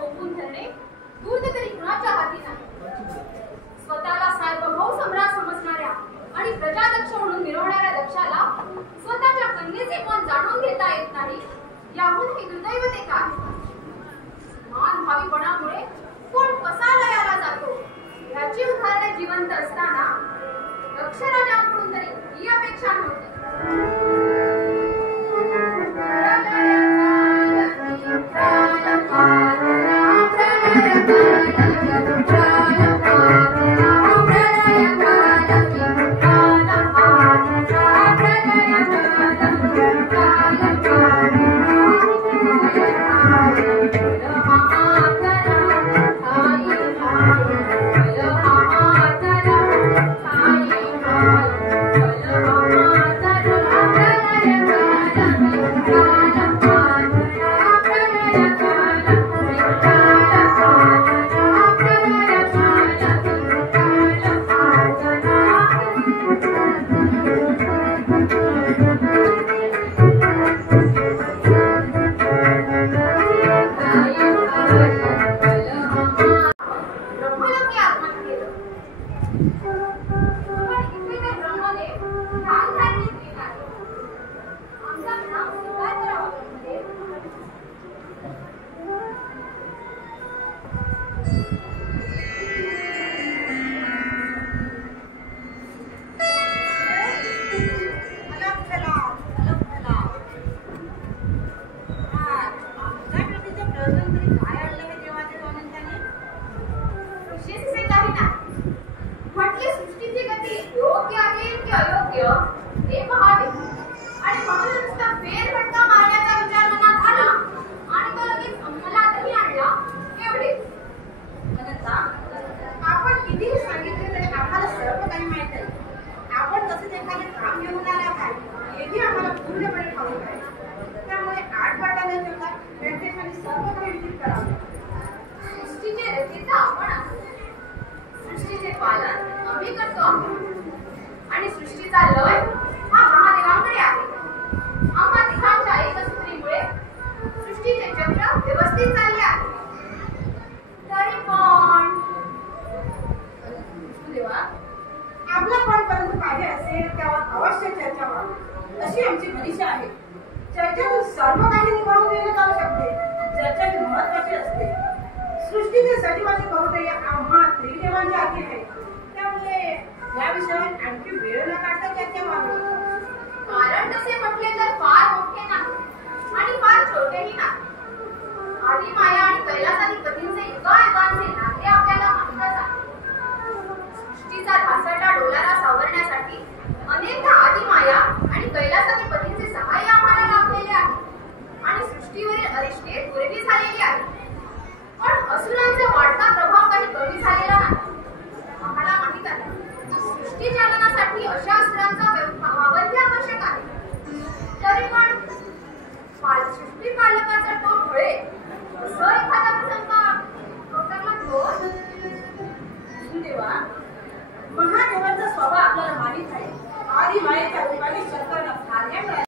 थोपवून धरणे दूध तरी कुणाच्या हाती नाही. स्वतःला सार्वभौम सम्राट समजणाऱ्या आणि प्रजादक्ष म्हणून मिरवणाऱ्या दक्षाला स्वतःच्या कन्येचे मन जाणून घेता येत नाही, याहून हे दुर्दैव ते काय. मान भावीपणामुळे कोण कसा लयाला जातो याची उदाहरणे जिवंत असताना दक्ष राजाकडून तरी ही अपेक्षा नव्हती. सृष्टीचे पालन आम्ही करतो आणि सृष्टीचा लय हा महादेवांकडे आहे. आम्हा तिघांच्या एकसूत्रीमुळे सृष्टीचे चक्र व्यवस्थित चालले आहे. तरी पण देवा आपला पण परंतु पाहिजे असेल त्यावर अवश्य चर्चा व्हावी अशी आमची मनीषा आहे. चर्चेतून सर्व काही निभावून दिले जाऊ शकते. चर्चा महत्वाची असते. सृष्टीचे सजीवाचे बहुतेक आम्हा त्रिदेवांच्या हाती आहे. त्यामुळे या विषयावर आणखी वेळ न काढता चर्चा व्हावी. कारण तसे म्हटले तर फार मोठे नाही आणि फार छोटेही नाही. आदी माया आणि कैलासाधिपतींचे युगायुगांचे नाते आपल्याला माहीतच आहे. सृष्टीचा ढासळता डोलारा सावरण्यासाठी अनेकदा आदी माया आणि कैलासाधिपतींचे सहाय्य आम्हाला लाभलेले आहे आणि सृष्टीवरील अरिष्टे दुर्वी झालेली आहे. पण असुरांचा वाढता प्रभाव काही कमी झालेला नाही. आम्हाला माहित आहे सृष्टी चालनासाठी अशा अस्त्रांचा वापर आवश्यक आहे. तरी पण सृष्टी पालकाचा तो ढळे असं एखादा प्रसंग देवा महादेवाचा स्वभाव आपल्याला माहित आहे. आधी मायेच्या रूपाने शंकरला